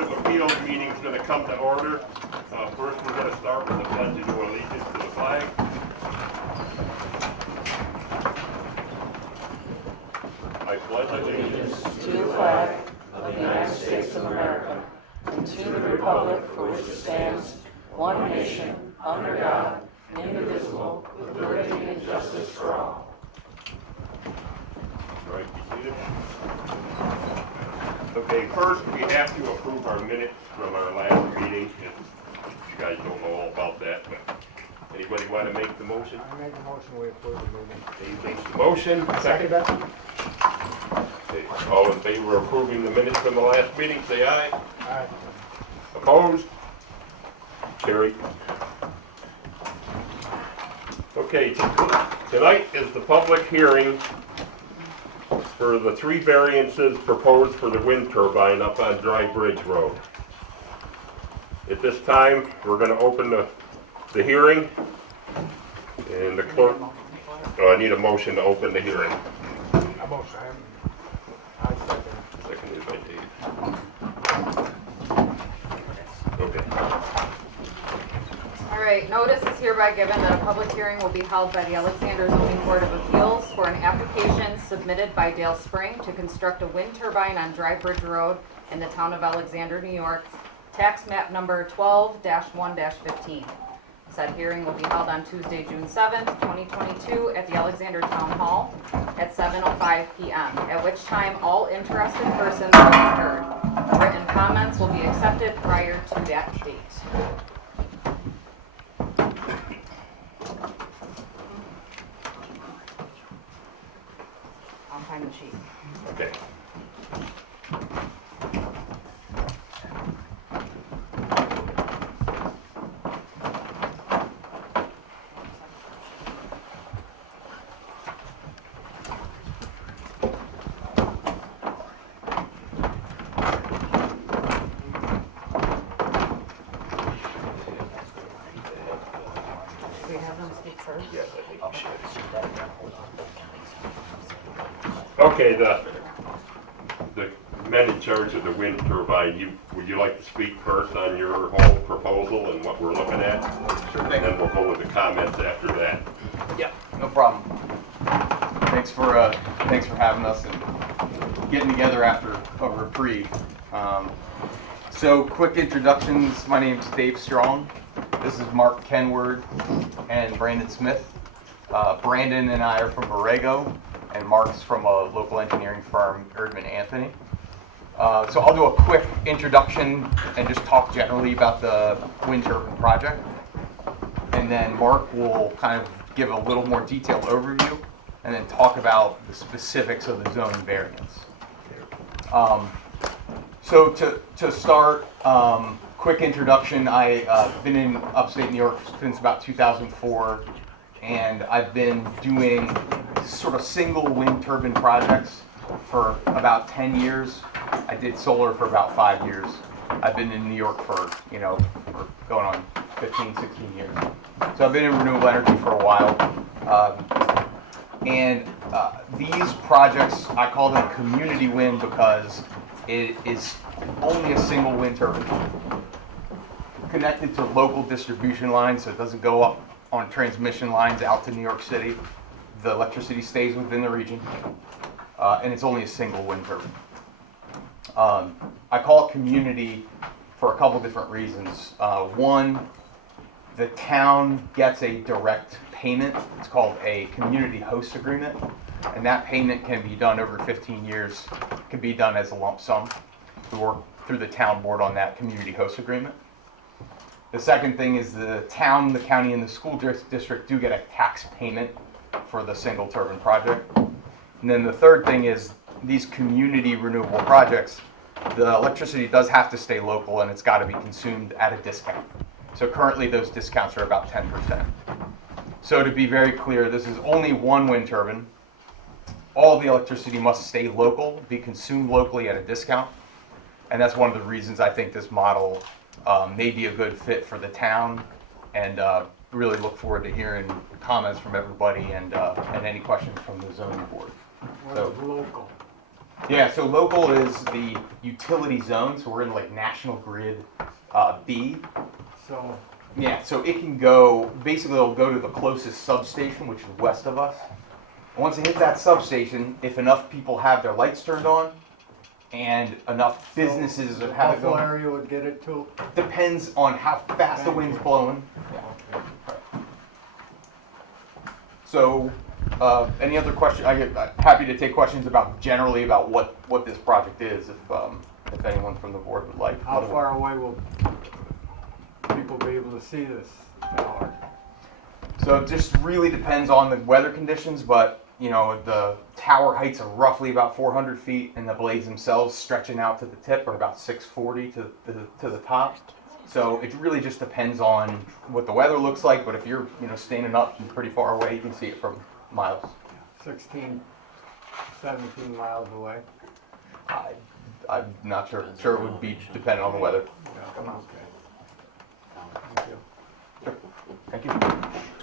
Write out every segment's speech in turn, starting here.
Board of Appeals meeting is going to come to order. First, we're going to start with the pledge of allegiance to the flag. I pledge allegiance to the flag of the United States of America and to the republic for which it stands, one nation, under God, indivisible, with liberty and justice for all. All right, be seated. Okay, first we have to approve our minutes from our last meeting. You guys don't know all about that, but anybody want to make the motion? I make a motion we approve the meeting. Dave makes the motion. Second that? Okay, all in favor of approving the minutes from the last meeting, say aye. Aye. Opposed? Carried. Okay, tonight is the public hearing for the 3 variances proposed for the wind turbine up on Drybridge Road. At this time, we're going to open the hearing, and the clerk, I need a motion to open the hearing. I motion. I second. Seconded by Dave. Okay. All right, notice is hereby given that a public hearing will be held by the Alexander Zoning Board of Appeals for an application submitted by Dale Spring to construct a wind turbine on Drybridge Road in the town of Alexander, New York, tax map number 12-1-15. Said hearing will be held on Tuesday, June 7th, 2022 at the Alexander Town Hall at 7:05 p.m., at which time all interested persons will be heard. Written comments will be accepted prior to that date. I'll find the sheet. Okay. Do we have them speak first? Yes, I think we should. Okay, the men in charge of the wind turbine, would you like to speak first on your whole proposal and what we're looking at? Sure And thing. then we'll go with the comments after that. Yep, no problem. Thanks for having us and getting together after a reprieve. So quick introductions. My name's Dave Strong. This is Mark Kenward and Brandon Smith. Brandon and I are from Borrego, and Mark's from a local engineering firm, Erdman Anthony. So I'll do a quick introduction and just talk generally about the wind turbine project. And then Mark will kind of give a little more detailed overview and then talk about the specifics of the zone variance. So to start, quick introduction, I've been in upstate New York since about 2004, and I've been doing sort of single wind turbine projects for about 10 years. I did solar for about 5 years. I've been in New York for going on 15, 16 years. So I've been in renewable energy for a while. These projects, I call them community wind because it is only a single wind turbine connected to local distribution lines, so it doesn't go up on transmission lines out to New York City. The electricity stays within the region, and it's only a single wind turbine. I call it community for a couple different reasons. One, the town gets a direct payment. It's called a community host agreement, and that payment can be done over 15 years. It can be done as a lump sum. We work through the town board on that community host agreement. The second thing is the town, the county, and the school district do get a tax payment for the single turbine project. And then the third thing is these community renewable projects, the electricity does have to stay local and it's got to be consumed at a discount. So currently those discounts are about 10%. So to be very clear, this is only one wind turbine. All the electricity must stay local, be consumed locally at a discount. And that's one of the reasons I think this model may be a good fit for the town, and really look forward to hearing comments from everybody and any questions from the zoning board. What is local? Yeah, so local is the utility zone, so we're in like National Grid B. So, Yeah, so it can go, basically it'll go to the closest substation, which is west of us. Once it hits that substation, if enough people have their lights turned on and enough businesses the have it Buffalo going, area would get it too? depends on how fast the wind's blowing. Okay. So, any other question? I'm happy to take questions about generally about what this project is, if anyone from the board would like. How far away will people be able to see this tower? So it just really depends on the weather conditions, but you know the tower heights are roughly about 400 feet, and the blades themselves stretching out to the tip are about 640 to the top. So it really just depends on what the weather looks like. But if you're standing up and pretty far away, you can see it from miles. 16, 17 miles away? I'm not sure. Sure, it would be dependent on the weather. Yeah, okay. Thank you. Thank you.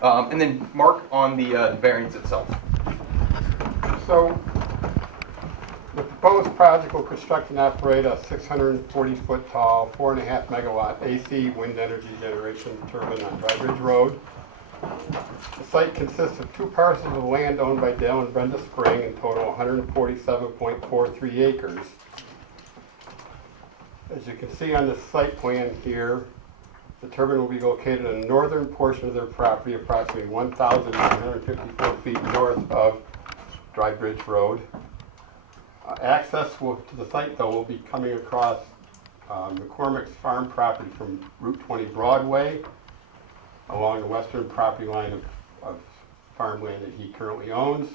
And then Mark on the variance itself. So, the proposed project will construct and operate a 640-foot tall, 4.5 megawatt AC wind energy generation turbine on Drybridge Road. The site consists of 2 parcels of land owned by Dale and Brenda Spring, in total 147.43 acres. As you can see on the site plan here, the turbine will be located in the northern portion of their property, approximately 1,954 feet north of Drybridge Road. Access to the site, though, will be coming across McCormick's farm property from Route 20 Broadway along the western property line of farmland that he currently owns.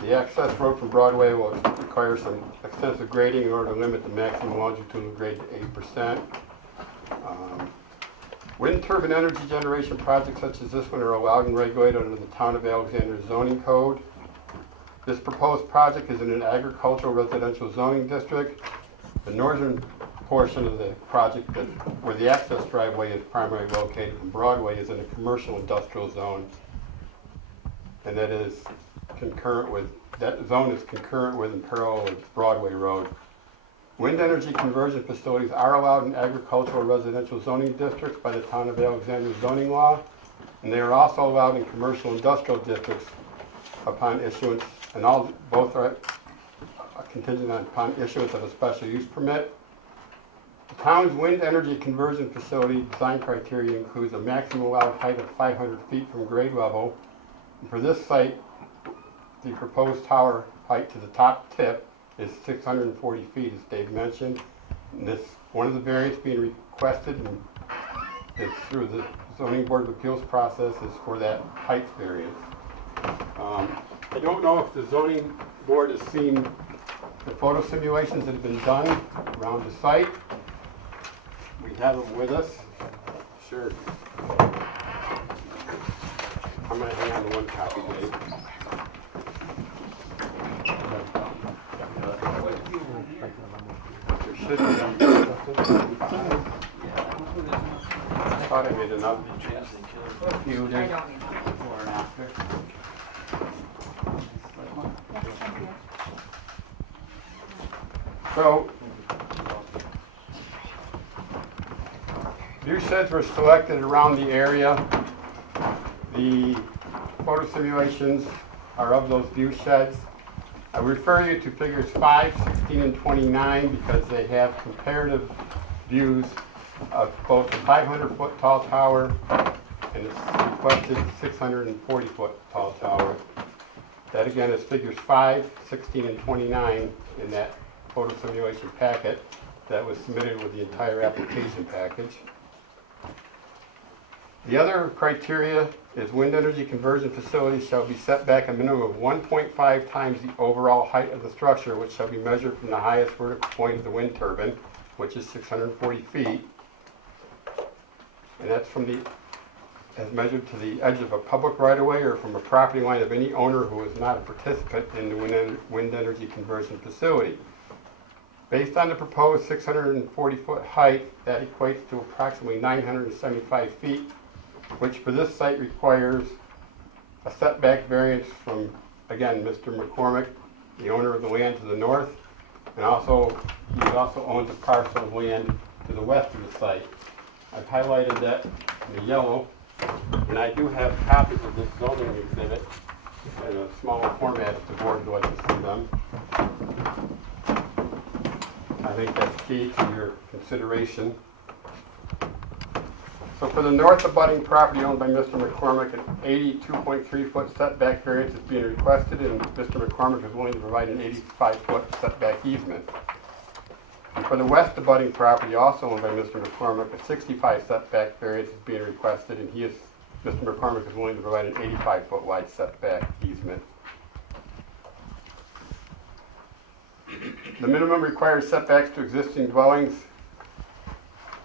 The access road from Broadway will require some extensive grading in order to limit the maximum longitudinal grade to 8%. Wind turbine energy generation projects such as this one are allowed and regulated under the Town of Alexandria zoning code. This proposed project is in an agricultural residential zoning district. The northern portion of the project, where the access driveway is primarily located from Broadway, is in a commercial industrial zone, and that zone is concurrent with and parallel with Broadway Road. Wind energy conversion facilities are allowed in agricultural residential zoning districts by the Town of Alexandria zoning law, and they are also allowed in commercial industrial districts upon issuance, and both are contingent upon issuance of a special use permit. The town's wind energy conversion facility design criteria includes a maximum allowed height of 500 feet from grade level. And for this site, the proposed tower height to the top tip is 640 feet, as Dave mentioned. And one of the variants being requested, and it's through the Zoning Board of Appeals process, is for that height variance. I don't know if the zoning board has seen the photo simulations that have been done around the site. We have them with us. Sure. I'm going to hang on to one copy, Dave. There should be. I thought I made enough. I don't need that. So, view sheds were selected around the area. The photo simulations are of those view sheds. I refer you to figures 5, 16, and 29 because they have comparative views of both the 500-foot tall tower and its requested 640-foot tall tower. That again is figures 5, 16, and 29 in that photo simulation packet that was submitted with the entire application package. The other criteria is wind energy conversion facilities shall be set back a minimum of 1.5 times the overall height of the structure, which shall be measured from the highest vertical point of the wind turbine, which is 640 feet. And that's as measured to the edge of a public right-of-way or from a property line of any owner who is not a participant in the wind energy conversion facility. Based on the proposed 640-foot height, that equates to approximately 975 feet, which for this site requires a setback variance from again, Mr. McCormick, the owner of the land to the north, and also, he also owns a parcel of land to the west of the site. I've highlighted that in the yellow, and I do have copies of this zoning exhibit in a smaller format if the board would like to see them. I think that's key to your consideration. So for the north abutting property owned by Mr. McCormick, an 82.3-foot setback variance is being requested, and Mr. McCormick is willing to provide an 85-foot setback easement. And for the west abutting property also owned by Mr. McCormick, a 65 setback variance is being requested, and Mr. McCormick is willing to provide an 85-foot wide setback easement. The minimum required setbacks to existing dwellings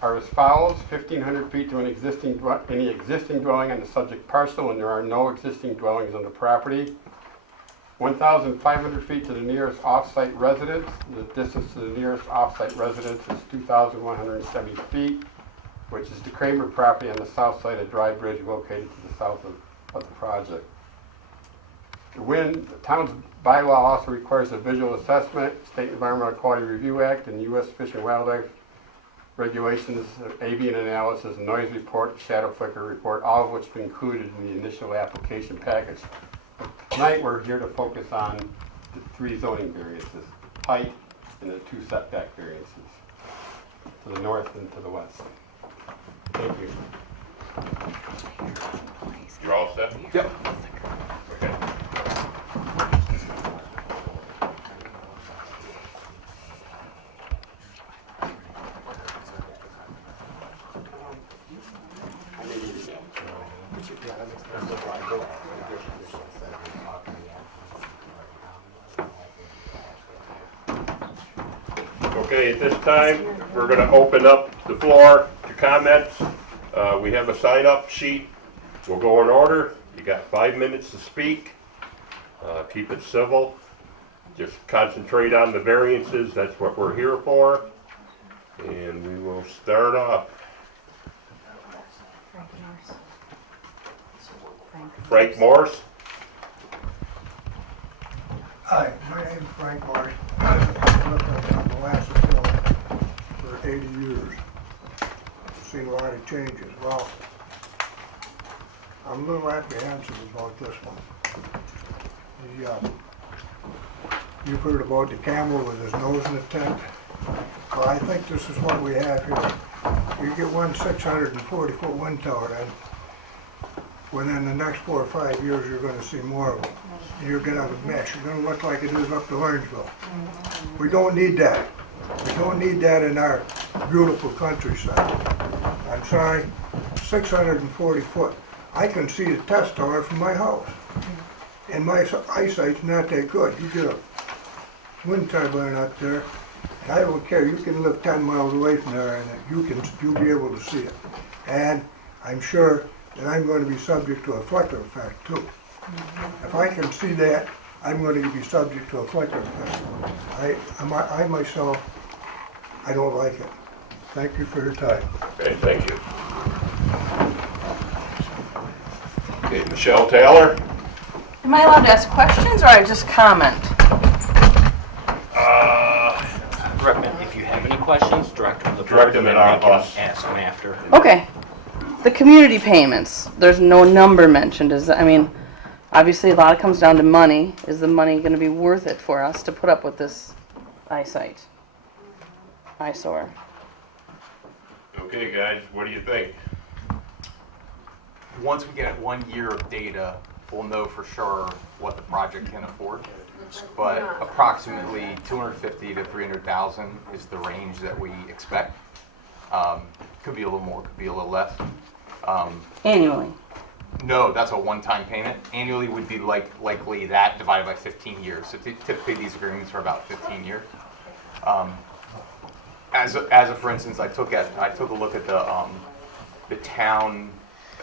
are as follows: 1,500 feet to any existing dwelling on the subject parcel, and there are no existing dwellings on the property. 1,500 feet to the nearest off-site residence. The distance to the nearest off-site residence is 2,170 feet, which is the Kramer property on the south side of Drybridge, located to the south of the project. The town's bylaw also requires a visual assessment, State Environmental Quality Review Act, and U.S. Fish and Wildlife regulations, avian analysis, noise report, shadow flicker report, all of which have been included in the initial application package. Tonight we're here to focus on the 3 zoning variances, height and the 2 setback variances, to the north and to the west. Thank you. You're all set? Yep. Okay. Okay, at this time, we're going to open up the floor to comments. We have a sign-up sheet. We'll go in order. You got 5 minutes to speak. Keep it civil. Just concentrate on the variances. That's what we're here for. And we will start off. Frank Morse. Hi, my name's Frank Marsh. I've lived on Molasses Hill for 80 years. Seen a lot of changes. Well, I'm a little apprehensive about this one. You've heard about the camel with his nose in the tent. Well, I think this is what we have here. You get one 640-foot wind tower, and within the next 4 or 5 years, you're going to see more of them. And you're going to have a mess. You're going to look like it is up to Orangeville. We don't need that. We don't need that in our beautiful countryside. I'm sorry, 640 foot. I can see the test tower from my house. And my eyesight's not that good. You get a wind turbine up there, and I don't care. You can live 10 miles away from there, and you'll be able to see it. And I'm sure that I'm going to be subject to a flicker effect too. If I can see that, I'm going to be subject to a flicker effect. I myself, I don't like it. Thank you for your time. Okay, thank you. Okay, Michelle Taylor. Am I allowed to ask questions or I just comment? Recommend if you have any questions, direct them to the Direct board, them and at then we us. can ask them after. Okay. The community payments, there's no number mentioned. Obviously a lot of it comes down to money. Is the money going to be worth it for us to put up with this eyesight? Eyesore. Okay, guys, what do you think? Once we get 1 year of data, we'll know for sure what the project can afford. But approximately 250 to 300,000 is the range that we expect. Could be a little more, could be a little less. Annually. No, that's a one-time payment. Annually would be likely that divided by 15 years. So typically these agreements are about 15 years. As a for instance, I took a look at the town,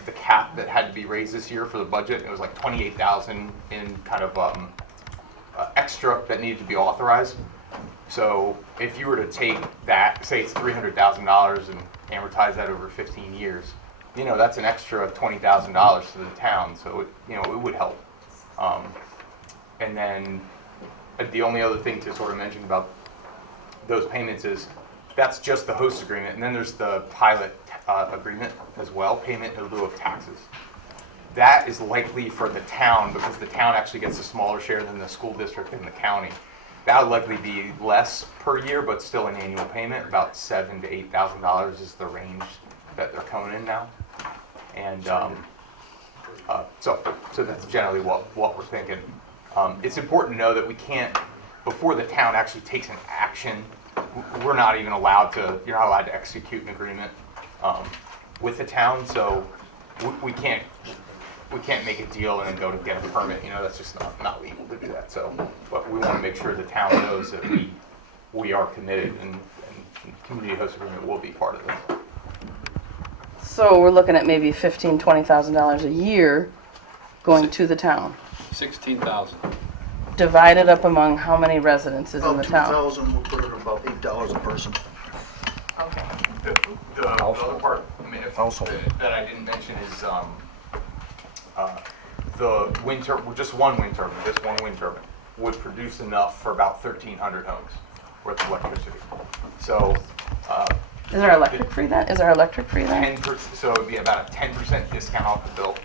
the cap that had to be raised this year for the budget. It was like 28,000 in kind of extra that needed to be authorized. So if you were to take that, say it's $300,000 and amortize that over 15 years, that's an extra $20,000 to the town. So it would help. And then the only other thing to sort of mention about those payments is that's just the host agreement, and then there's the pilot agreement as well, payment in lieu of taxes. That is likely for the town, because the town actually gets a smaller share than the school district and the county. That would likely be less per year, but still an annual payment. About $7,000 to $8,000 is the range that they're coming in now. And so that's generally what we're thinking. It's important to know that we can't, before the town actually takes an action, we're not even allowed to, you're not allowed to execute an agreement with the town, so we can't make a deal and then go to get a permit. You know, that's just not legal to do that. So, but we want to make sure the town knows that we are committed, and community host agreement will be part of this. So we're looking at maybe $15,000, $20,000 a year going to the town, 16,000. divided up among how many residences in the About town? 2,000, we'll put it at about $8 a person. Okay. The other part Household. that I didn't mention is the wind turbine, just one wind turbine, this one wind turbine would produce enough for about 1,300 homes worth of electricity. So Is our electric free then? Is our electric free then? 10%, so it would be about a 10% discount off the bill.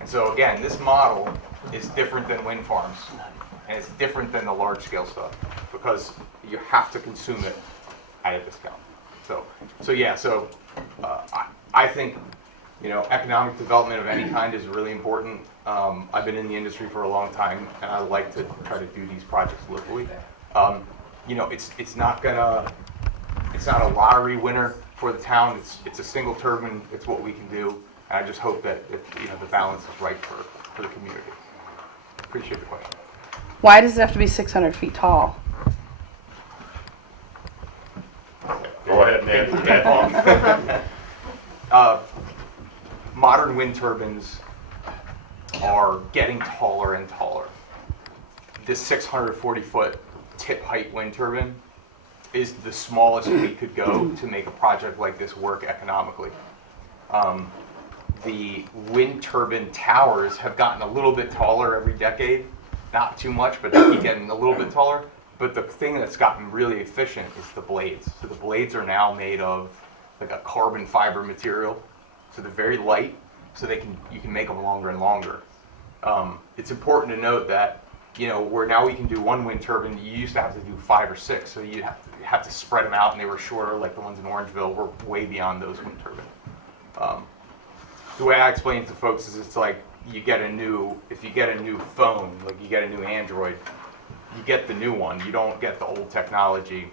And so again, this model is different than wind farms, and it's different than the large scale stuff, because you have to consume it at a discount. So yeah, I think, you know, economic development of any kind is really important. I've been in the industry for a long time, and I like to try to do these projects locally. You know, it's not a lottery winner for the town. It's a single turbine. It's what we can do, and I just hope that you know, the balance is right for the community. Appreciate the question. Why does it have to be 600 feet tall? Go ahead and answer that. Modern wind turbines are getting taller and taller. This 640-foot tip height wind turbine is the smallest we could go to make a project like this work economically. The wind turbine towers have gotten a little bit taller every decade, not too much, but they keep getting a little bit taller. But the thing that's gotten really efficient is the blades. So the blades are now made of like a carbon fiber material, so they're very light, so you can make them longer and longer. It's important to note that, you know, where now we can do one wind turbine, you used to have to do 5 or 6, so you have to spread them out, and they were shorter, like the ones in Orangeville. We're way beyond those wind turbines. The way I explain it to folks is it's like if you get a new phone, like you get a new Android, you get the new one, you don't get the old technology.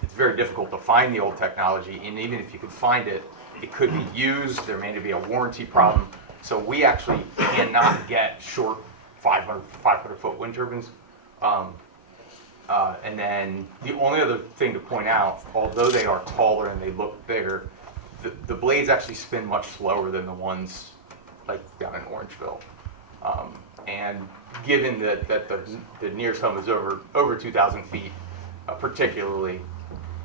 It's very difficult to find the old technology, and even if you could find it, it could be used, there may be a warranty problem. So we actually cannot get short 500-foot wind turbines. And then the only other thing to point out, although they are taller and they look bigger, the blades actually spin much slower than the ones like down in Orangeville. And given that the nearest home is over 2,000 feet, particularly,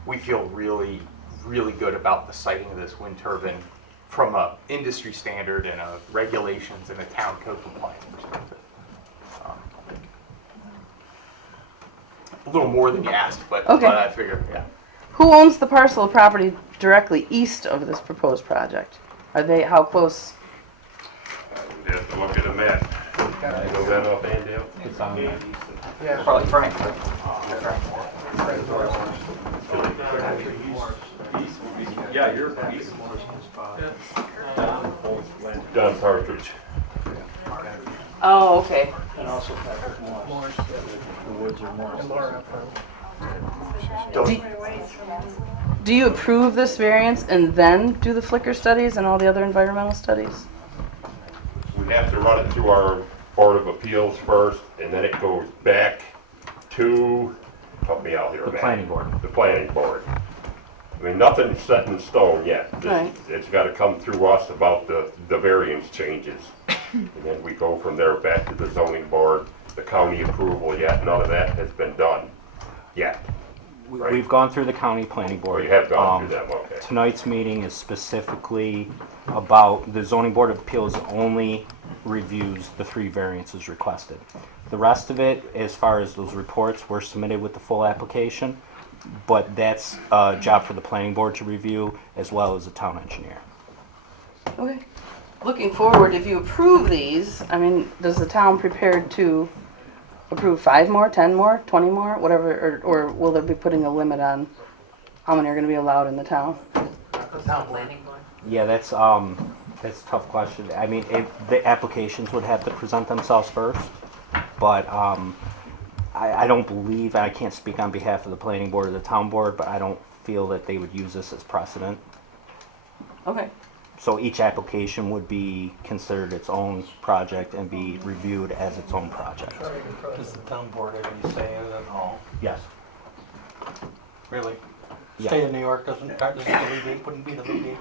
we feel really, really good about the siting of this wind turbine from a industry standard and a regulations and a town code compliance perspective. A little more than you asked, but I figure, yeah. Who owns the parcel of property directly east of this proposed project? How close? You have to look at a map. You know that offhand, Dale? It's on the Probably Frank. Yeah, you're east. John Partridge. Oh, okay. And also Patrick Morris. The woods are Morris. Do you approve this variance and then do the flicker studies and all the other environmental studies? We have to run it through our Board of Appeals first, and then it goes back to, help me out here, The Matt. planning board. The planning board. I mean, nothing's set in stone yet. Right. It's got to come through us about the variance changes. And then we go from there back to the zoning board, the county approval yet. None of that has been done yet. Right. We've gone through the county planning Or board. you have gone through them, okay. Tonight's meeting is specifically about, the zoning board of appeals only reviews the 3 variances requested. The rest of it, as far as those reports, were submitted with the full application, but that's a job for the planning board to review, as well as the town engineer. Okay. Looking forward, if you approve these, I mean, does the town prepared to approve 5 more, 10 more, 20 more, whatever, or will they be putting a limit on how many are gonna be allowed in the town? Yeah, that's a tough question. I mean, the applications would have to present themselves first, but I don't believe, I can't speak on behalf of the planning board or the town board, but I don't feel that they would use this as precedent. Okay. So each application would be considered its own project and be reviewed as its own project. Does the town board have any say in it at all? Yes. Really? Yeah. State of New York wouldn't be the lead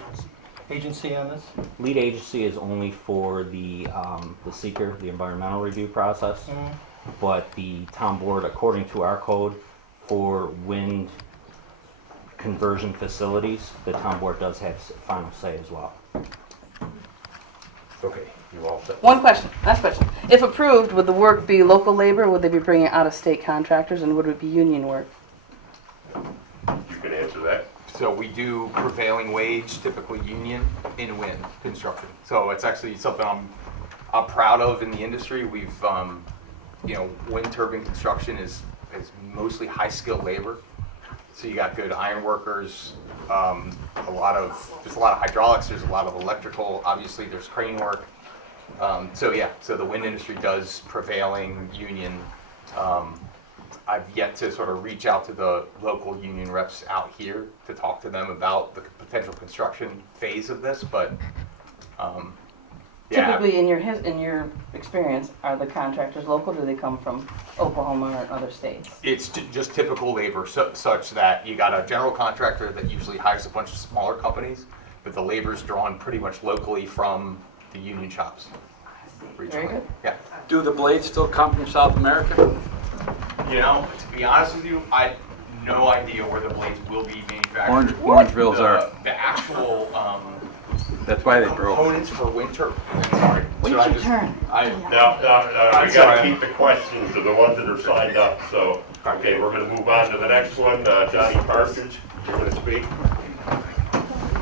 agency on this? Lead agency is only for the seeker, the environmental review process, but the town board, according to our code, for wind conversion facilities, the town board does have final say as well. Okay, you all set? One question, last question. If approved, would the work be local labor, or would they be bringing out-of-state contractors, and would it be union work? You can answer that. So we do prevailing wage, typically union, in wind construction. So it's actually something I'm proud of in the industry. We've, wind turbine construction is mostly high-skilled labor. So you got good iron workers, there's a lot of hydraulics, there's a lot of electrical, obviously there's crane work. So the wind industry does prevailing union. I've yet to sort of reach out to the local union reps out here to talk to them about the potential construction phase of this, but Typically, in your experience, are the contractors local, or do they come from Oklahoma or other states? it's just typical labor, such that you got a general contractor that usually hires a bunch of smaller companies, but the labor's drawn pretty much locally from the union shops. Very good. Yeah. Do the blades still come from South America? To be honest with you, I have no idea where the blades will be manufactured. Orangevilles are. The actual That's why they broke. components for winter. Sorry. Wait Should I your just- turn. No, we gotta keep the questions to the ones that are signed up, so, okay, we're gonna move on to the next one. Johnny Partridge, you're gonna speak.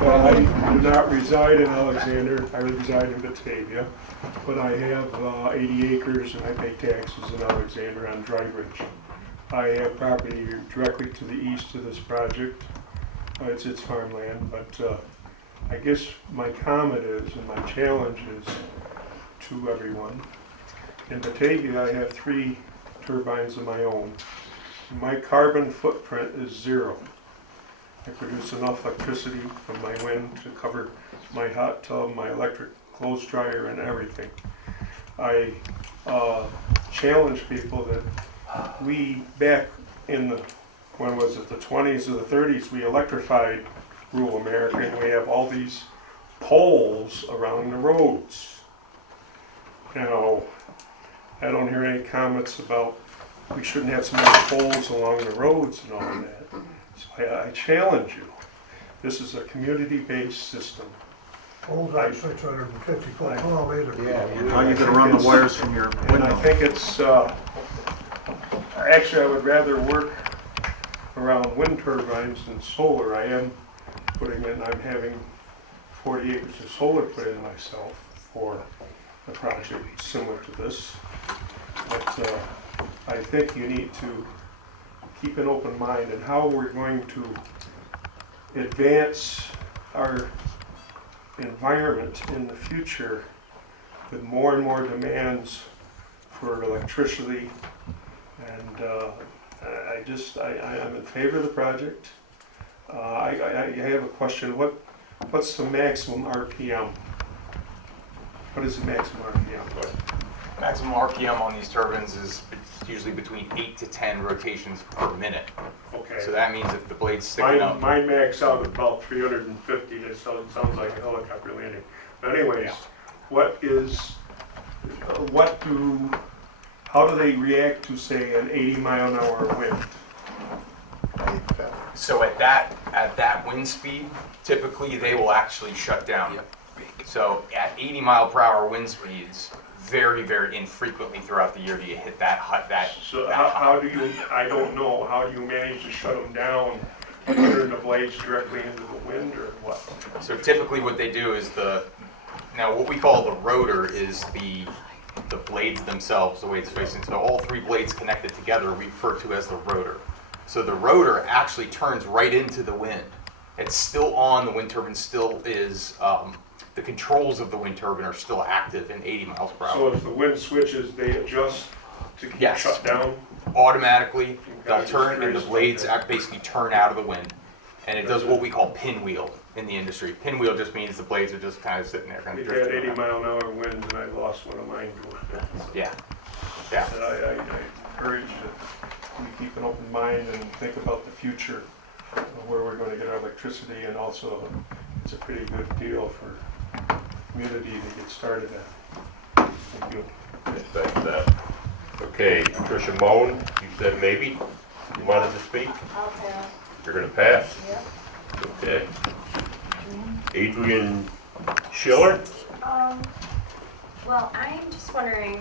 Well, I do not reside in Alexander, I reside in Batavia, but I have 80 acres and I pay taxes in Alexander on Drybridge. I have property directly to the east of this project. It's farmland, but I guess my comment is, and my challenge is to everyone. In Batavia, I have 3 turbines of my own. My carbon footprint is 0. I produce enough electricity from my wind to cover my hot tub, my electric clothes dryer, and everything. I challenge people that we, back in the, when was it, the 20s or the 30s, we electrified rural America, and we have all these poles around the roads. Now, I don't hear any comments about we shouldn't have so many poles along the roads and all of that. So I challenge you. This is a community-based system. Poles are 650 foot tall, either. How are you gonna run the wires from your And I think it's, actually I would rather work around wind turbines than solar. I am putting in, I'm having 40 acres of solar put in myself for a project similar to this. But I think you need to keep an open mind in how we're going to advance our environment in the future with more and more demands for electricity. And I'm in favor of the project. I have a question. What's the maximum RPM? What is the maximum RPM? Maximum RPM on these turbines is usually between 8 to 10 rotations per minute. Okay. So that means if the blade's sticking up. Mine max out at about 350. That sounds like a helicopter landing. But anyways, how do they react to, say, an 80-mile-an-hour wind? So at that wind speed, typically they will actually shut down. So at 80-mile-per-hour wind speeds, very, very infrequently throughout the year do you hit that hut. So how do you, I don't know, how do you manage to shut them down, turn the blades directly into the wind or what? So typically what they do is now what we call the rotor is the blades themselves, the way it's facing. So all three blades connected together we refer to as the rotor. So the rotor actually turns right into the wind. It's still on, the wind turbine still is, the controls of the wind turbine are still active in 80 miles per hour. So if the wind switches, they adjust to keep Yes. shut down? Automatically, they'll Okay. turn and the blades basically turn out of the wind. And it does what we call pinwheel in the industry. Pinwheel just means the blades are just kind of sitting there, kind of We've had drifting 80 around. mile an hour winds and I lost one of mine to it. Yeah, yeah. And I encourage you to keep an open mind and think about the future, where we're going to get our electricity, and also it's a pretty good deal for community to get started at. Thank you. Thanks, Seth. Okay, Tricia Moan, you said maybe you wanted to speak? I'll pass. You're gonna pass? Yep. Okay. Adrian Schiller? Well, I'm just wondering,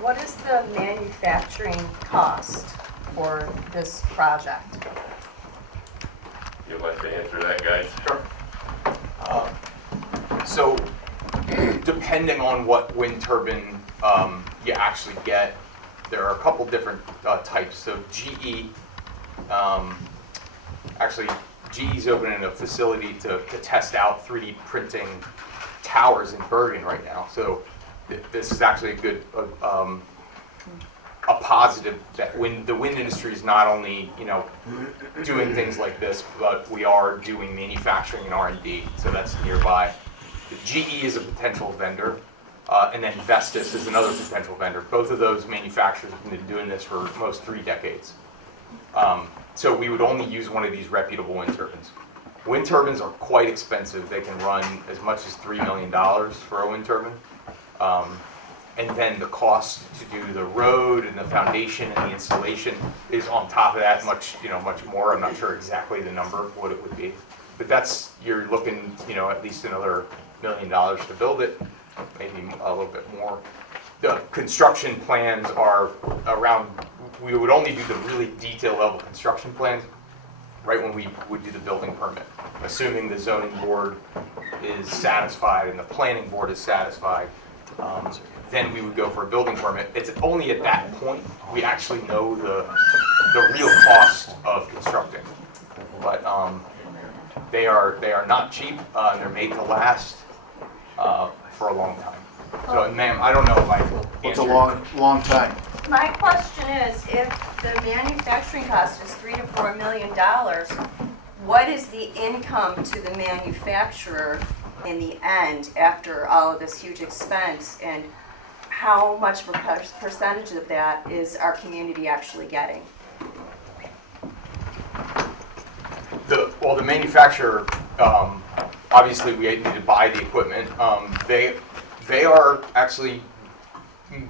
what is the manufacturing cost for this project? You'd like to answer that, guys? So, depending on what wind turbine you actually get, there are a couple different types. So GE, actually GE's opening a facility to test out 3D printing towers in Bergen right now. So this is actually a good, a positive that the wind industry is not only, doing things like this, but we are doing manufacturing and R&D. So that's nearby. GE is a potential vendor, and then Vestas is another potential vendor. Both of those manufacturers have been doing this for almost 3 decades. So we would only use one of these reputable wind turbines. Wind turbines are quite expensive. They can run as much as $3 million for a wind turbine. And then the cost to do the road and the foundation and the installation is on top of that much more. I'm not sure exactly the number, what it would be. But you're looking, at least another $1 million to build it, maybe a little bit more. The construction plans are around, we would only do the really detailed level construction plans right when we would do the building permit, assuming the zoning board is satisfied and the planning board is satisfied. Then we would go for a building permit. It's only at that point we actually know the real cost of constructing. But they are not cheap. And they're made to last for a long time. So, ma'am, I don't know if I It's a answered. long time. My question is, if the manufacturing cost is $3 to $4 million, what is the income to the manufacturer in the end after all of this huge expense, and how much of a percentage of that is our community actually getting? The manufacturer, obviously we need to buy the equipment. They are actually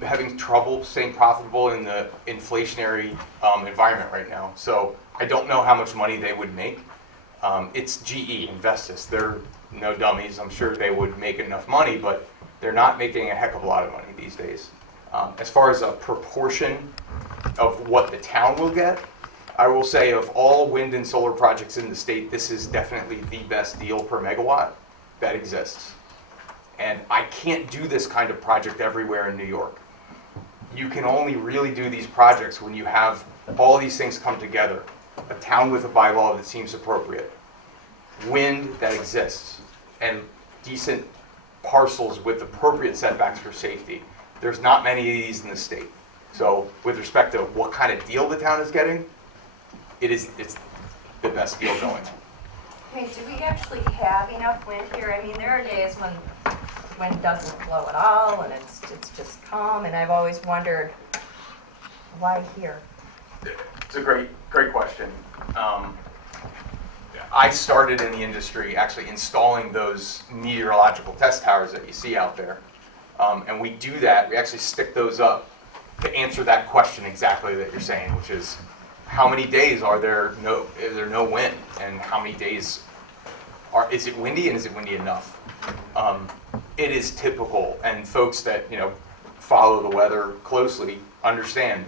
having trouble staying profitable in the inflationary environment right now. So I don't know how much money they would make. It's GE and Vestas. They're no dummies. I'm sure they would make enough money, but they're not making a heck of a lot of money these days. As far as a proportion of what the town will get, I will say of all wind and solar projects in the state, this is definitely the best deal per megawatt that exists. And I can't do this kind of project everywhere in New York. You can only really do these projects when you have all these things come together. A town with a bylaw that seems appropriate, wind that exists, and decent parcels with appropriate setbacks for safety. There's not many of these in the state. So with respect to what kind of deal the town is getting, it's the best deal going. Okay, do we actually have enough wind here? I mean, there are days when wind doesn't blow at all and it's just calm, and I've always wondered, why here? It's a great question. I started in the industry actually installing those meteorological test towers that you see out there. And we do that, we actually stick those up to answer that question exactly that you're saying, which is how many days is there no wind, and how many days is it windy, and is it windy enough? It is typical, and folks that follow the weather closely understand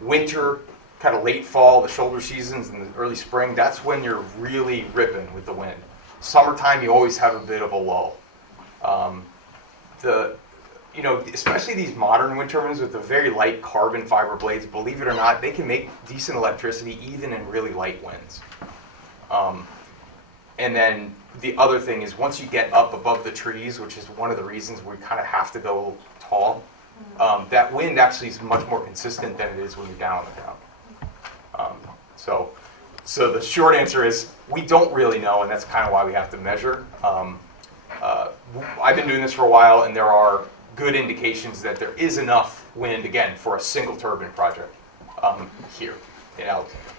winter, kind of late fall, the shoulder seasons, and the early spring. That's when you're really ripping with the wind. Summertime, you always have a bit of a lull. Especially these modern wind turbines with the very light carbon fiber blades, believe it or not, they can make decent electricity even in really light winds. And then the other thing is once you get up above the trees, which is one of the reasons we kind of have to go tall, that wind actually is much more consistent than it is when you're down on the ground. So the short answer is we don't really know, and that's kind of why we have to measure. I've been doing this for a while, and there are good indications that there is enough wind, again, for a single turbine project here in Alexandria.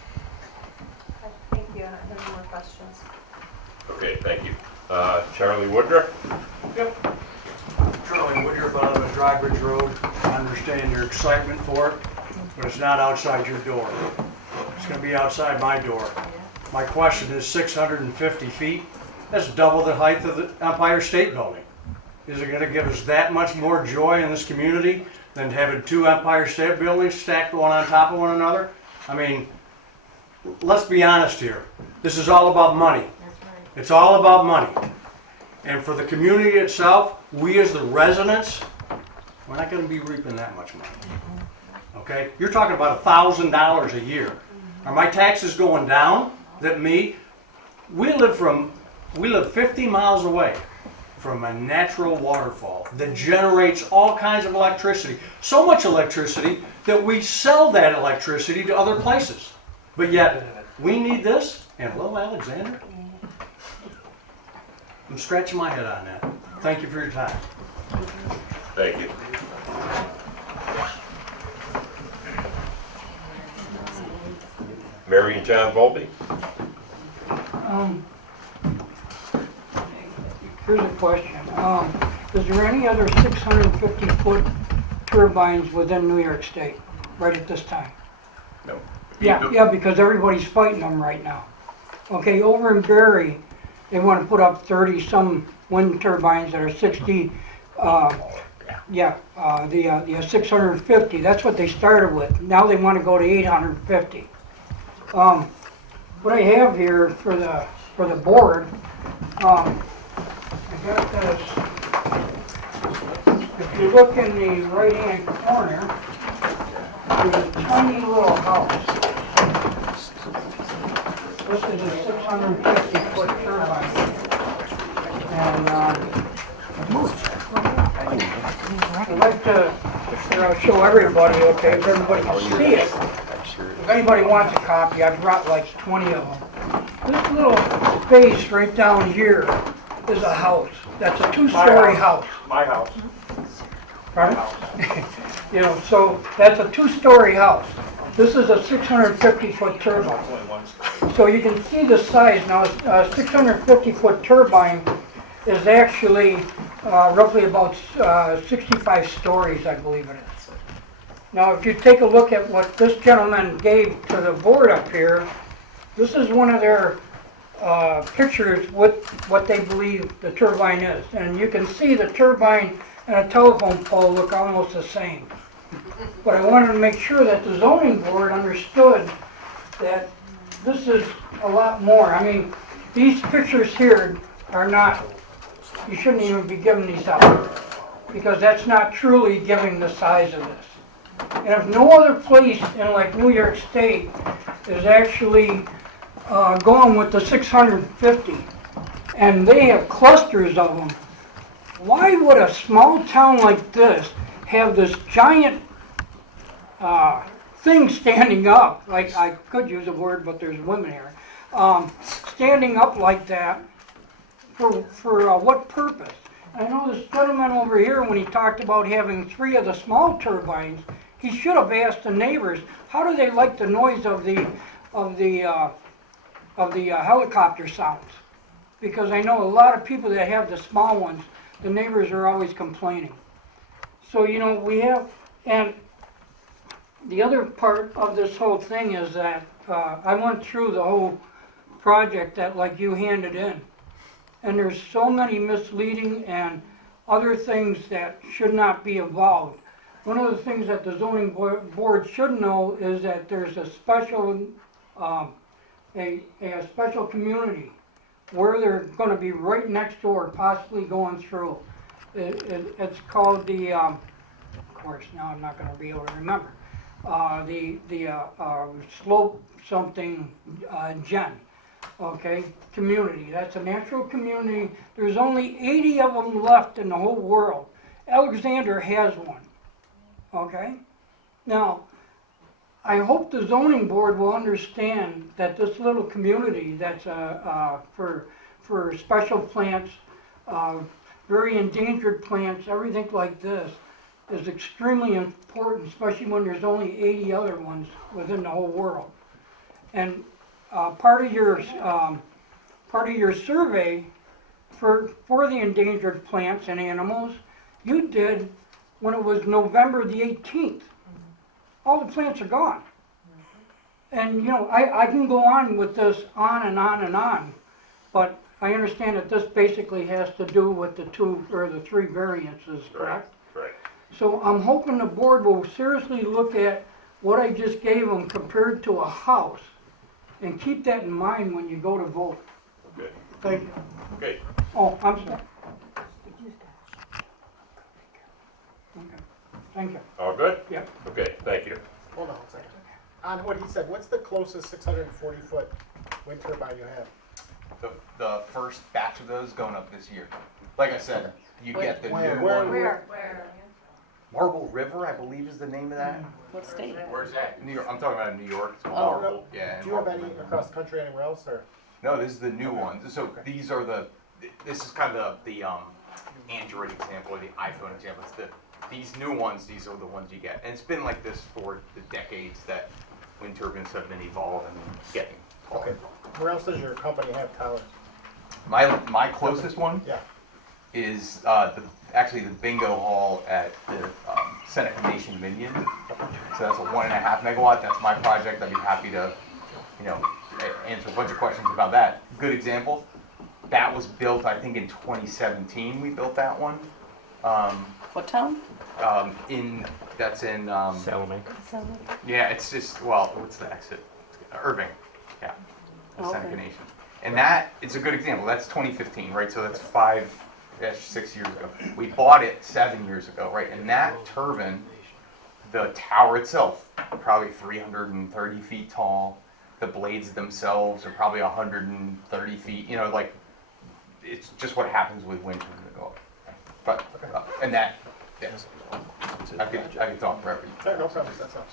Thank you. I don't have any more questions. Okay, thank you. Charlie Woodruff? Yep. Charlie Woodruff out of the Drybridge Road. I understand your excitement for it, but it's not outside your door. It's going to be outside my door. My question is 650 feet. That's double the height of the Empire State Building. Is it going to give us that much more joy in this community than having two Empire State Buildings stacked one on top of one another? I mean, let's be honest here. This is all about money. It's all about money. And for the community itself, we as the residents, we're not going to be reaping that much money. Okay? You're talking about $1,000 a year. Are my taxes going down? We live 50 miles away from a natural waterfall that generates all kinds of electricity. So much electricity that we sell that electricity to other places. But yet, we need this in Little Alexander? I'm scratching my head on that. Thank you for your time. Thank you. Mary and John Volpe? Here's a question. Is there any other 650-foot turbines within New York State right at this time? No. Yeah, because everybody's fighting them right now. Okay, over in Barry, they want to put up 30-some wind turbines that are 60. The 650. That's what they started with. Now they want to go to 850. What I have here for the board. I got this. If you look in the right-hand corner, there's a tiny little house. This is a 650-foot turbine. And I'd like to show everybody, okay, if everybody can see it. If anybody wants a copy, I brought like 20 of them. This little space right down here is a house. That's a two-story house. My house. Pardon? So that's a two-story house. This is a 650-foot turbine. So you can see the size. Now, a 650-foot turbine is actually roughly about 65 stories, I believe it is. Now, if you take a look at what this gentleman gave to the board up here, this is one of their pictures with what they believe the turbine is. And you can see the turbine and a telephone pole look almost the same. But I wanted to make sure that the zoning board understood that this is a lot more. I mean, these pictures here are not, you shouldn't even be giving these out, because that's not truly giving the size of this. And if no other place in like New York State is actually going with the 650, and they have clusters of them, why would a small town like this have this giant thing standing up? Like, I could use a word, but there's women here. Standing up like that, for what purpose? I know this gentleman over here, when he talked about having 3 of the small turbines, he should have asked the neighbors, how do they like the noise of the helicopter sounds? Because I know a lot of people that have the small ones, the neighbors are always complaining. So, we have, and the other part of this whole thing is that I went through the whole project that like you handed in. And there's so many misleading and other things that should not be involved. One of the things that the zoning board should know is that there's a special, a special community where they're gonna be right next door, possibly going through. It's called the, of course, now I'm not gonna be able to remember. Slope something, Gen, okay, community. That's a natural community. There's only 80 of them left in the whole world. Alexander has one, okay? Now, I hope the zoning board will understand that this little community that's for special plants, very endangered plants, everything like this, is extremely important, especially when there's only 80 other ones within the whole world. And part of your survey for the endangered plants and animals, you did when it was November the 18th. All the plants are gone. And you know, I can go on with this on and on and on, but I understand that this basically has to do with the three variances, correct? Right. So I'm hoping the board will seriously look at what I just gave them compared to a house, and keep that in mind when you go to vote. Okay. Thank you. Okay. Oh, I'm sorry. Okay. Thank you. All good? Yeah. Okay, thank you. Hold on a second. On what he said, what's the closest 640-foot wind turbine you have? The first batch of those going up this year. Like I said, you get the new one. Where? Marble River, I believe is the name of that. What state? Where's that? New York. I'm talking about New York. It's Oh. Marble. Yeah. Do you have Marble any River. across the country anywhere else, or? No, this is the new one. So these are this is kind of the Android example or the iPhone example. These new ones, these are the ones you get. And it's been like this for the decades that wind turbines have been evolving and getting taller. Okay. Where else does your company have towers? My closest one Yeah. is actually the bingo hall at the Seneca Nation Minion. So that's a 1.5 megawatt. That's my project. I'd be happy to, answer a bunch of questions about that. Good example. That was built, I think, in 2017. We built that one. What town? That's in. Salome. Yeah, it's just what's the exit? Irving. Yeah. The Okay. Seneca Nation. And it's a good example. That's 2015, right? So that's 6 years ago. We bought it 7 years ago, right? And that turbine, the tower itself, probably 330 feet tall. The blades themselves are probably 130 feet. It's just what happens with wind turbines that go up. But yes, I could talk forever. Sure, no problem. That's all.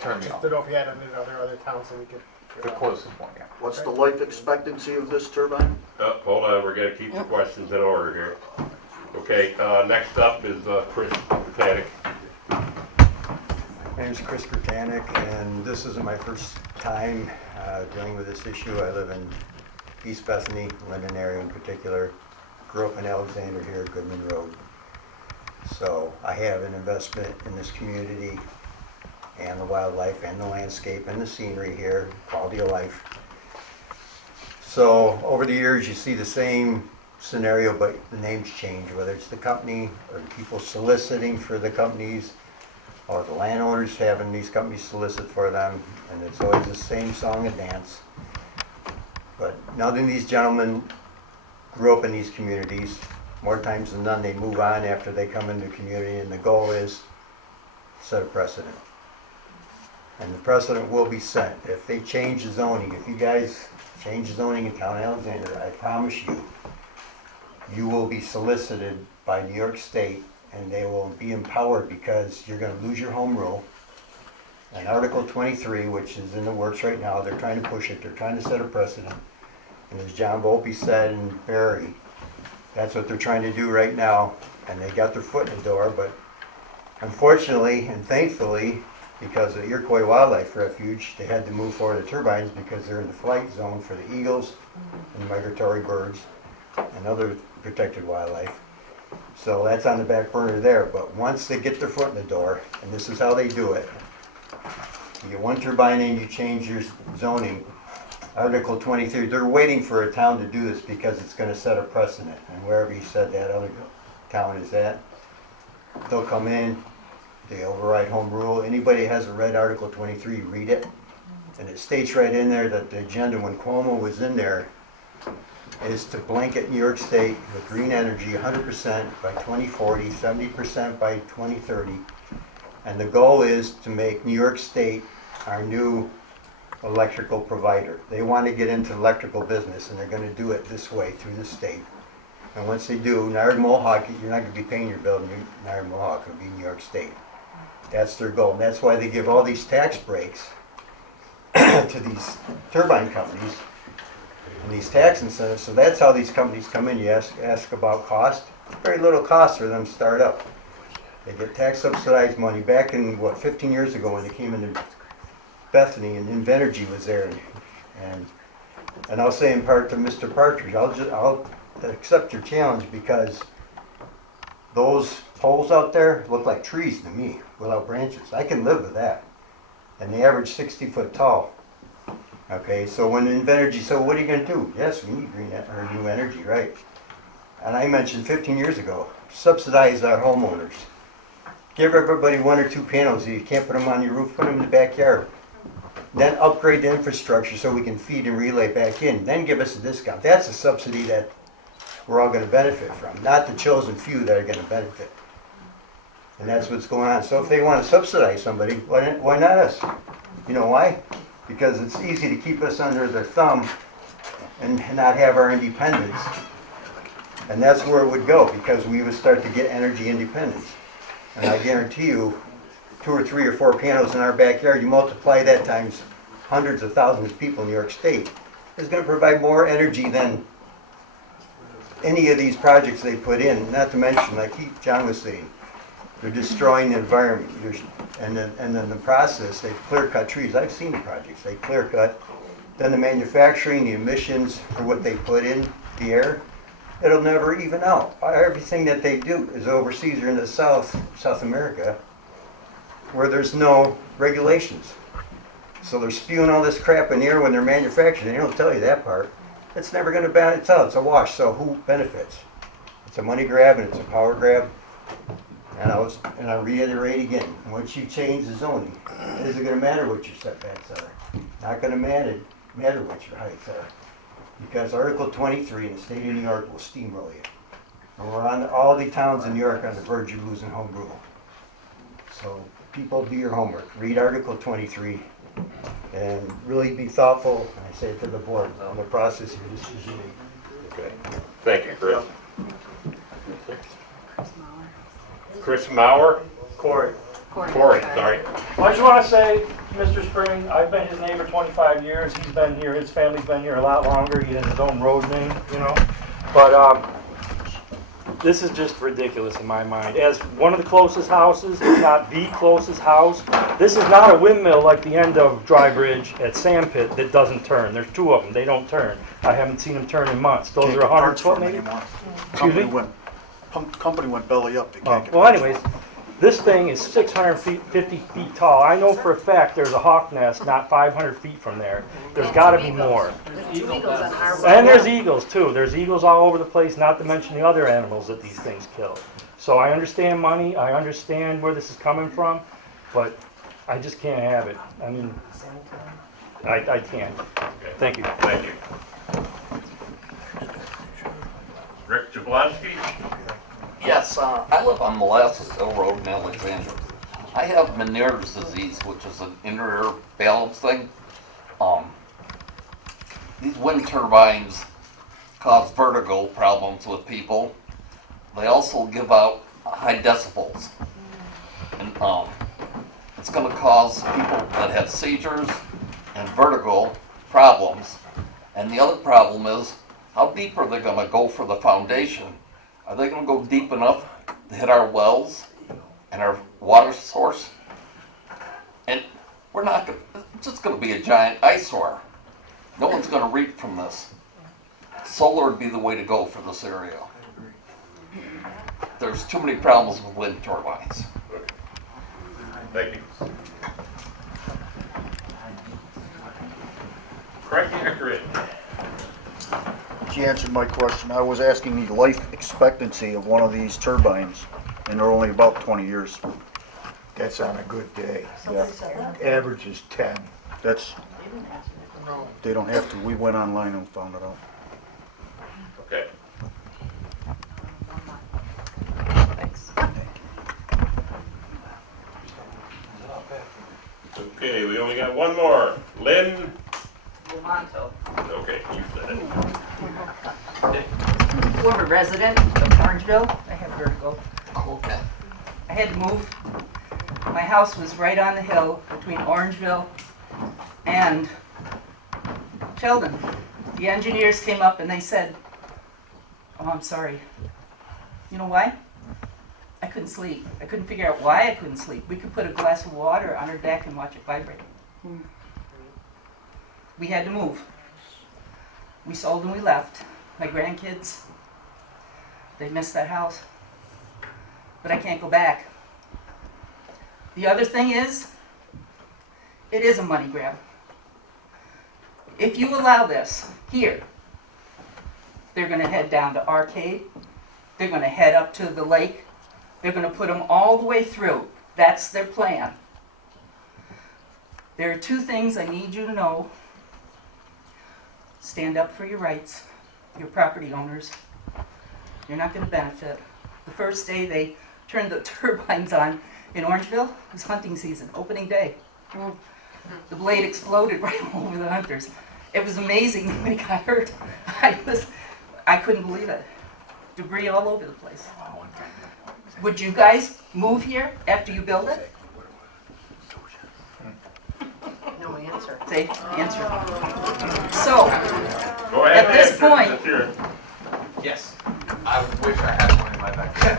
Turn me Just off. to know if you had any other towns that we could. The closest one, yeah. What's the life expectancy of this turbine? Hold on, we're gonna keep the questions in order here. Okay, next up is Chris Botanic. My name is Chris Bertanek, and this isn't my first time dealing with this issue. I live in East Bethany, Linden area in particular. Grew up in Alexander here, Goodman Road. So I have an investment in this community and the wildlife and the landscape and the scenery here, quality of life. So over the years, you see the same scenario, but the names change, whether it's the company or the people soliciting for the companies or the landowners having these companies solicit for them, and it's always the same song and dance. But none of these gentlemen grew up in these communities. More times than none, they move on after they come into the community, and the goal is to set a precedent. And the precedent will be set. If they change the zoning, if you guys change the zoning in town of Alexander, I promise you, you will be solicited by New York State, and they will be empowered because you're going to lose your home rule. And Article 23, which is in the works right now, they're trying to push it. They're trying to set a precedent. And as John Volpe said in Barry, that's what they're trying to do right now. And they got their foot in the door, but unfortunately and thankfully, because of Iroquois Wildlife Refuge, they had to move forward the turbines because they're in the flight zone for the eagles and migratory birds and other protected wildlife. So that's on the back burner there. But once they get their foot in the door, and this is how they do it, You get one turbine in, you change your zoning. Article 23, they're waiting for a town to do this because it's gonna set a precedent. And wherever you said that other town is at, they'll come in, they override home rule. Anybody that hasn't read Article 23, read it. And it states right in there that the agenda, when Cuomo was in there, is to blanket New York State with green energy 100% by 2040, 70% by 2030. And the goal is to make New York State our new electrical provider. They want to get into electrical business, and they're going to do it this way through the state. And once they do, Nard Mohawk, you're not going to be paying your bill in Nard Mohawk, it'll be New York State. That's their goal. And that's why they give all these tax breaks to these turbine companies and these tax incentives. So that's how these companies come in. You ask about cost. Very little cost for them to start up. They get tax subsidized money. Back in, 15 years ago when they came into Bethany and Invenergy was there. And I'll say in part to Mr. Partridge, I'll accept your challenge because those poles out there look like trees to me without branches. I can live with that. And they average 60 foot tall. Okay, so when Invenergy said, what are you going to do? Yes, we need new energy, right? And I mentioned 15 years ago, subsidize our homeowners. Give everybody 1 or 2 panels. If you can't put them on your roof, put them in the backyard. Then upgrade the infrastructure so we can feed and relay back in. Then give us a discount. That's a subsidy that we're all going to benefit from, not the chosen few that are going to benefit. And that's what's going on. So if they want to subsidize somebody, why not us? You know why? Because it's easy to keep us under their thumb and not have our independence. And that's where it would go, because we would start to get energy independence. And I guarantee you, 2 or 3 or 4 panels in our backyard, you multiply that times hundreds of thousands of people in New York State, is going to provide more energy than any of these projects they put in. Not to mention, like John was saying, they're destroying the environment. And then the process, they clear-cut trees. I've seen the projects. They clear-cut. Then the manufacturing, the emissions for what they put in the air, it'll never even out. Everything that they do is overseas or in the South America, where there's no regulations. So they're spewing all this crap in the air when they're manufacturing. They don't tell you that part. It's never going to balance out. It's a wash. So who benefits? It's a money grab and it's a power grab. And I'll reiterate again, once you change the zoning, it isn't going to matter what your setbacks are. Not going to matter what your heights are. Because Article 23 in the state of New York will steamroll you. And we're on all the towns in New York on the verge of losing home rule. So people, do your homework. Read Article 23 and really be thoughtful, and I say it to the board, on the process your decision making. Okay. Thank you, Chris. Chris Mauer? Corey. Corey, sorry. I just want to say, Mr. Spring, I've been his neighbor 25 years. He's been here, his family's been here a lot longer. He has his own road name, you know. But this is just ridiculous in my mind. As one of the closest houses, if not the closest house, this is not a windmill like the end of Drybridge at Sandpit that doesn't turn. There's 2 of them. They don't turn. I haven't seen them turn in months. Those are 100 foot maybe? Excuse me? Company went belly up. They can't get Well, anyways, this thing is 650 feet tall. I know for a fact there's a hawk nest not 500 feet from there. There's got to be more. There's 2 eagles on our And there's eagles too. There's eagles all over the place, not to mention the other animals that these things kill. So I understand money. I understand where this is coming from, but I just can't have it. I mean, I can't. Thank you. Thank you. Rick Jablonski? Yes, I live on Molasses Hill Road in Alexandria. I have Meniere's disease, which is an inner ear balance thing. These wind turbines cause vertigo problems with people. They also give out high decibels. And it's going to cause people that have seizures and vertigo problems. And the other problem is, how deep are they going to go for the foundation? Are they going to go deep enough to hit our wells and our water source? And we're not going to, it's just going to be a giant eyesore. No one's going to reap from this. Solar would be the way to go for this area. There's too many problems with wind turbines. Thank you. Correct, accurate. She answered my question. I was asking the life expectancy of one of these turbines, and they're only about 20 years. That's on a good day. Yeah. Average is 10. That's, they don't have to. We went online and found it out. Okay. Okay, we only got one more. Lynn? Lamonto, Okay, you said it. former resident of Orangeville. I have vertigo. Okay. I had to move. My house was right on the hill between Orangeville and Sheldon. The engineers came up and they said, "Oh, I'm sorry." You know why? I couldn't sleep. I couldn't figure out why I couldn't sleep. We could put a glass of water on our deck and watch it vibrate. We had to move. We sold and we left. My grandkids, they missed that house. But I can't go back. The other thing is, it is a money grab. If you allow this here, they're going to head down to Arcade. They're going to head up to the lake. They're going to put them all the way through. That's their plan. There are two things I need you to know. Stand up for your rights, your property owners. You're not going to benefit. The first day they turned the turbines on in Orangeville was hunting season, opening day. The blade exploded right over the hunters. It was amazing. Nobody got hurt. I couldn't believe it. Debris all over the place. Would you guys move here after you build it? No answer. Say, answer. So, Go ahead, at this answer. point, Let's hear it. Yes, I wish I had one in my backyard.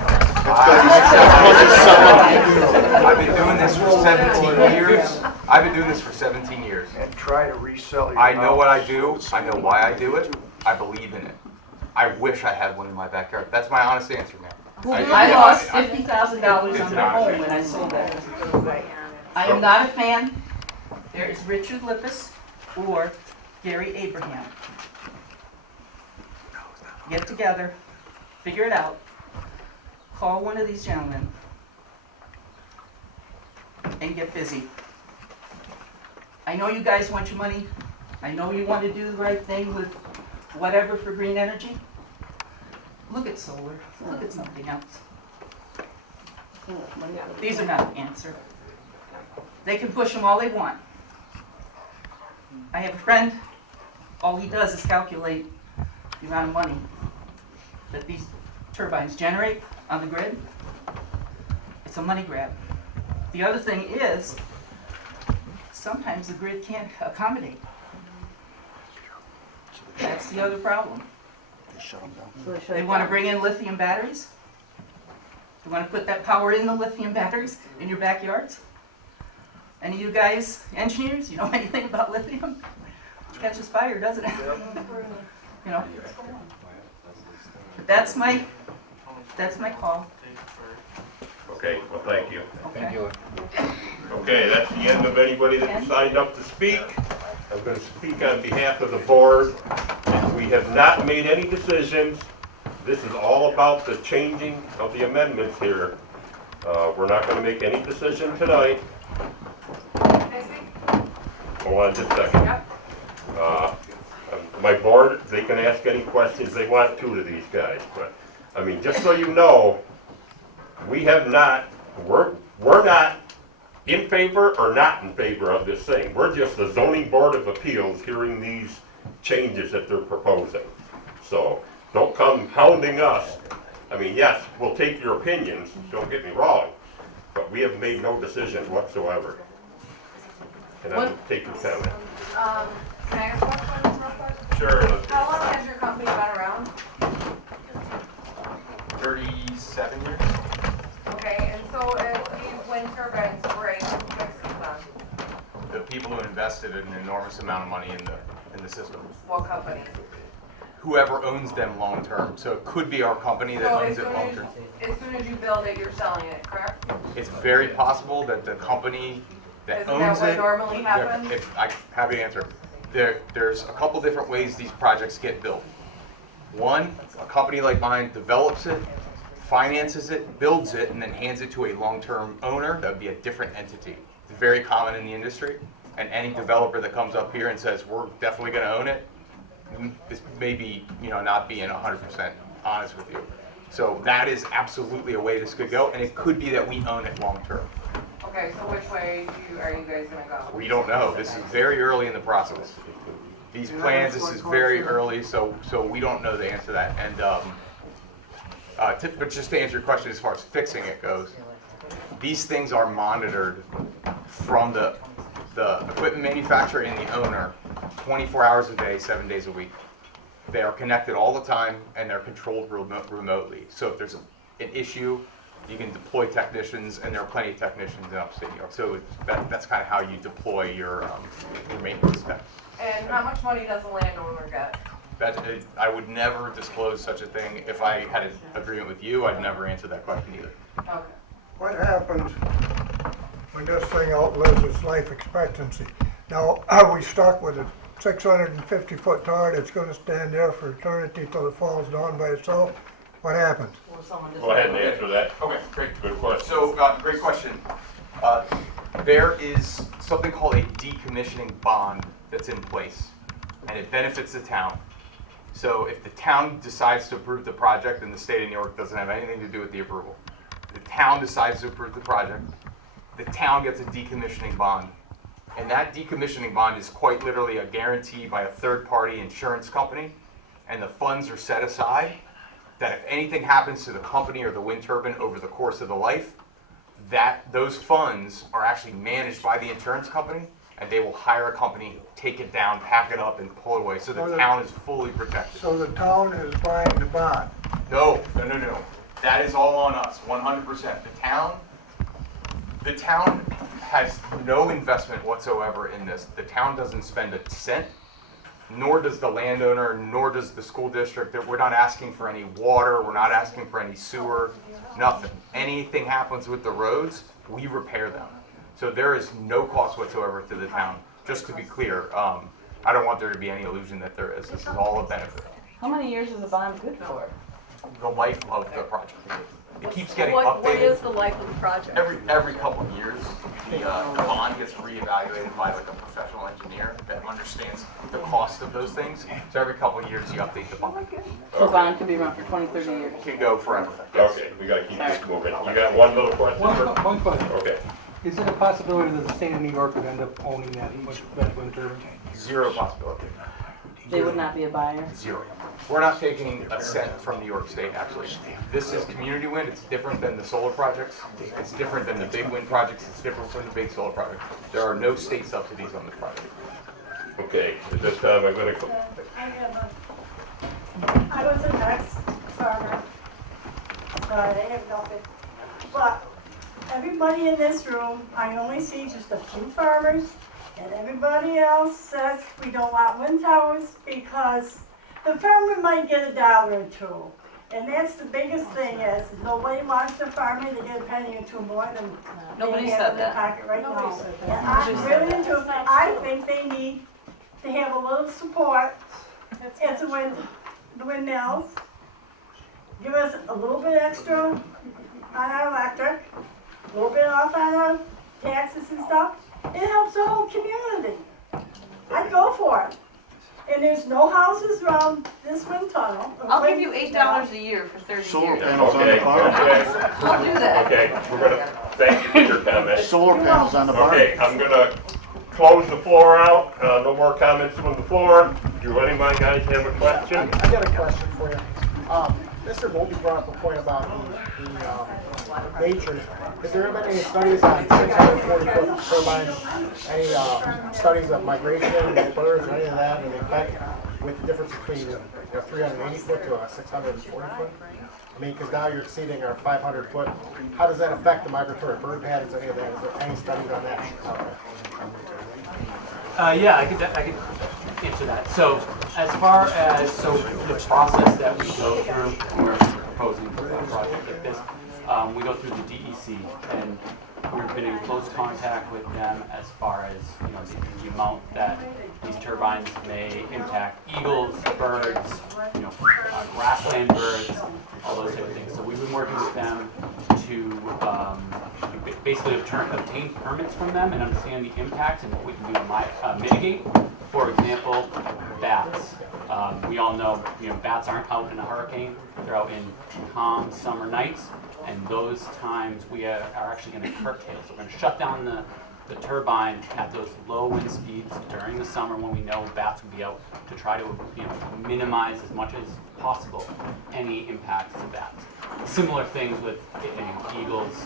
I've been doing this for 17 years. I've been doing this for 17 years. And try to resell your I know what I house. do. I know why I do it. I believe in it. I wish I had one in my backyard. That's my honest answer, man. I lost $50,000 on my home when I sold it. I am not a fan. There is Richard Lippis or Gary Abraham. Get together, figure it out, call one of these gentlemen, and get busy. I know you guys want your money. I know you want to do the right thing with whatever for green energy. Look at solar. Look at something else. These are not the answer. They can push them all they want. I have a friend, all he does is calculate the amount of money that these turbines generate on the grid. It's a money grab. The other thing is, sometimes the grid can't accommodate. That's the other problem. They shut them down. They want to bring in lithium batteries. They want to put that power in the lithium batteries in your backyards. Any of you guys, engineers, you know anything about lithium? It catches fire, doesn't it? You know. But that's my call. Okay, well, thank you. Okay. Okay, that's the end of anybody that signed up to speak. I'm going to speak on behalf of the board. We have not made any decisions. This is all about the changing of the amendments here. We're not going to make any decision tonight. Hold on just a second. My board, they can ask any questions they want to these guys, but, I mean, just so you know, we have not, we're not in favor or not in favor of this thing. We're just the zoning board of appeals hearing these changes that they're proposing. So don't come hounding us. I mean, yes, we'll take your opinions, don't get me wrong, but we have made no decisions whatsoever. And I will take your comment. Can I ask a question real quick? Sure. How long has your company been around? 37 years. Okay, and so if these wind turbines break, who fixes them? The people who invested an enormous amount of money in the system. What company? Whoever owns them long term. So it could be our company that owns it long term. As soon as you build it, you're selling it, correct? It's very possible that the company that Isn't owns that what it. normally happens? I have the answer. There's a couple different ways these projects get built. One, a company like mine develops it, finances it, builds it, and then hands it to a long-term owner. That would be a different entity. It's very common in the industry. And any developer that comes up here and says, we're definitely going to own it, this may be, not being 100% honest with you. So that is absolutely a way this could go, and it could be that we own it long-term. Okay, so which way are you guys gonna go? We don't know. This is very early in the process. These plans, this is very early, so we don't know the answer to that. And but just to answer your question as far as fixing it goes, these things are monitored from the equipment manufacturer and the owner 24 hours a day, 7 days a week. They are connected all the time, and they're controlled remotely. So if there's an issue, you can deploy technicians, and there are plenty of technicians in upstate New York. So that's kind of how you deploy your maintenance techs. And how much money does the landowner get? I would never disclose such a thing. If I had an agreement with you, I'd never answer that question either. Okay. What happens when this thing outlives its life expectancy? Now, are we stuck with a 650-foot tower that's going to stand there for eternity till it falls down by itself? What happens? Go ahead and answer that. Okay, great. Good question. So, great question. There is something called a decommissioning bond that's in place, and it benefits the town. So if the town decides to approve the project, and the state of New York doesn't have anything to do with the approval, the town decides to approve the project, the town gets a decommissioning bond. And that decommissioning bond is quite literally a guarantee by a third-party insurance company, and the funds are set aside that if anything happens to the company or the wind turbine over the course of the life, that those funds are actually managed by the insurance company, and they will hire a company, take it down, pack it up, and pull it away. So the town is fully protected. So the town is buying the bond? No. That is all on us, 100%. The town has no investment whatsoever in this. The town doesn't spend a cent, nor does the landowner, nor does the school district. We're not asking for any water, we're not asking for any sewer, nothing. Anything happens with the roads, we repair them. So there is no cost whatsoever to the town. Just to be clear, I don't want there to be any illusion that there is. This is all a benefit. How many years is the bond good for? The life of the project. It keeps getting What updated. is the life of the project? Every couple of years, the bond gets reevaluated by like a professional engineer that understands the cost of those things. So every couple of years, you update the bond. The bond can be run for 20, 30 years. It can go forever. Okay, we gotta keep this moving. You got one little question? One question. Okay. Is it a possibility that the state of New York would end up owning that wind turbine? Zero possibility. They would not be a buyer? Zero. We're not taking a cent from New York State, actually. This is community wind. It's different than the solar projects. It's different than the big wind projects. It's different from the big solar projects. There are no state subsidies on this project. Okay, at this time I'm gonna, I was an ex-farmer, so I have nothing. But everybody in this room, I only see just a few farmers, and everybody else says we don't want wind towers because the farmer might get $1 or $2. And that's the biggest thing is nobody wants the farmer to get a penny or two more than Nobody they have said in their that. pocket right Nobody now. said And that. I'm really into it. I think they need to have a little support as the windmills. Give us a little bit extra on our electric, a little bit off on our taxes and stuff. It helps the whole community. I'd go for it. And there's no houses around this wind tunnel. I'll give you $8 a year for 30 Solar years. panels on the okay, barn. I'll do that. okay, we're gonna, thank you for your comment. Solar panels on the barn. Okay, I'm gonna close the floor out. No more comments from the floor. Do any of my guys have a question? I got a question for you. Mr. Volpe brought up a point about the nature. Has there been any studies on 640-foot turbines? Any studies of migration, birds, or any of that, and the effect with the difference between a 380-foot to a 640-foot? I mean, because now you're exceeding our 500-foot. How does that affect the migratory bird patterns, any of that? Is there any studies on that? Yeah, I could answer that. So as far as the process that we go through when we're proposing a project like this, we go through the DEC, and we've been in close contact with them as far as, you know, the amount that these turbines may impact eagles, birds, you know, grassland birds, all those type of things. So we've been working with them to basically obtain permits from them and understand the impacts and what we can do to mitigate. For example, bats. We all know, you know, bats aren't out in a hurricane. They're out in calm summer nights, and those times we are actually going to curtail. So we're going to shut down the turbine at those low wind speeds during the summer when we know bats will be out, to try to, you know, minimize as much as possible any impacts to bats. Similar things with, you know, eagles,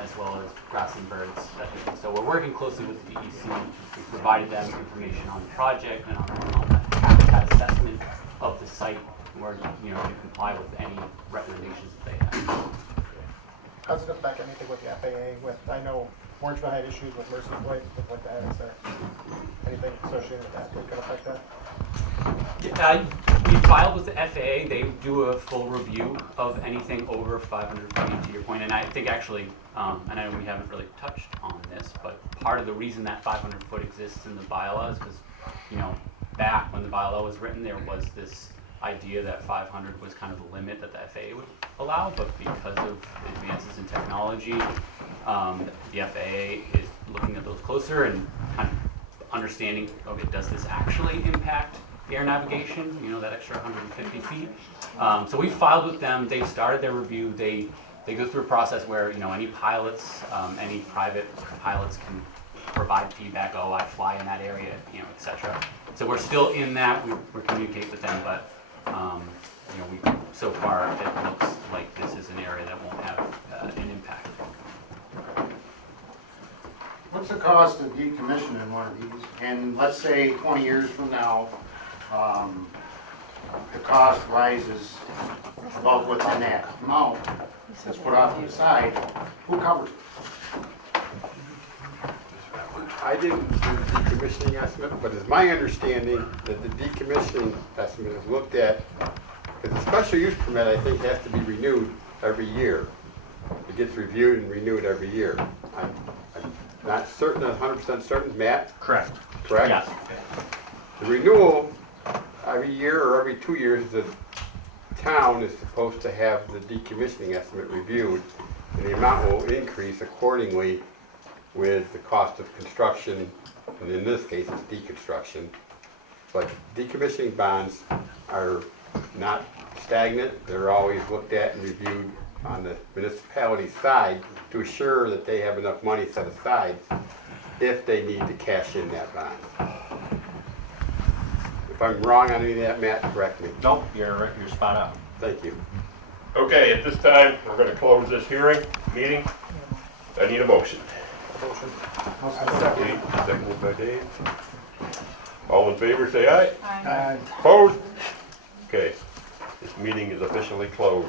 as well as grassland birds. That type of thing. So we're working closely with the DEC. We've provided them information on the project and on the habitat assessment of the site. And we're, you know, to comply with any recommendations that they have. How does it affect anything with the FAA? I know Orangeville had issues with Mercy Point with that. Is there anything associated with that could affect that? We filed with the FAA. They do a full review of anything over 500 feet, to your point. And I think actually, and I know we haven't really touched on this, but part of the reason that 500 foot exists in the bylaw is because, you know, back when the bylaw was written, there was this idea that 500 was kind of the limit that the FAA would allow, but because of advances in technology, the FAA is looking at those closer and kind of understanding, okay, does this actually impact air navigation, you know, that extra 150 feet? So we filed with them. They've started their review. They go through a process where, you know, any pilots, any private pilots can provide feedback, oh, I fly in that area, you know, etc. So we're still in that. We're communicating with them, but you know, so far it looks like this is an area that won't have an impact. What's the cost of decommissioning one of these? And let's say 20 years from now, the cost rises above what's in that amount that's put off to the side. Who covers it? I didn't do the decommissioning estimate, but it's my understanding that the decommissioning estimate is looked at, because the special use permit, I think, has to be renewed every year. It gets reviewed and renewed every year. I'm not certain, 100% certain. Matt? Correct. Correct? Yes. The renewal, every year or every 2 years, the town is supposed to have the decommissioning estimate reviewed, and the amount will increase accordingly with the cost of construction, and in this case it's deconstruction. But decommissioning bonds are not stagnant. They're always looked at and reviewed on the municipality side to assure that they have enough money set aside if they need to cash in that bond. If I'm wrong on any of that, Matt, correct me. Nope, you're spot on. Thank you. Okay, at this time, we're going to close this meeting. I need a motion. Motion. Dave, seconded by Dave. All in favor, say aye. Aye. Opposed? Okay, this meeting is officially closed.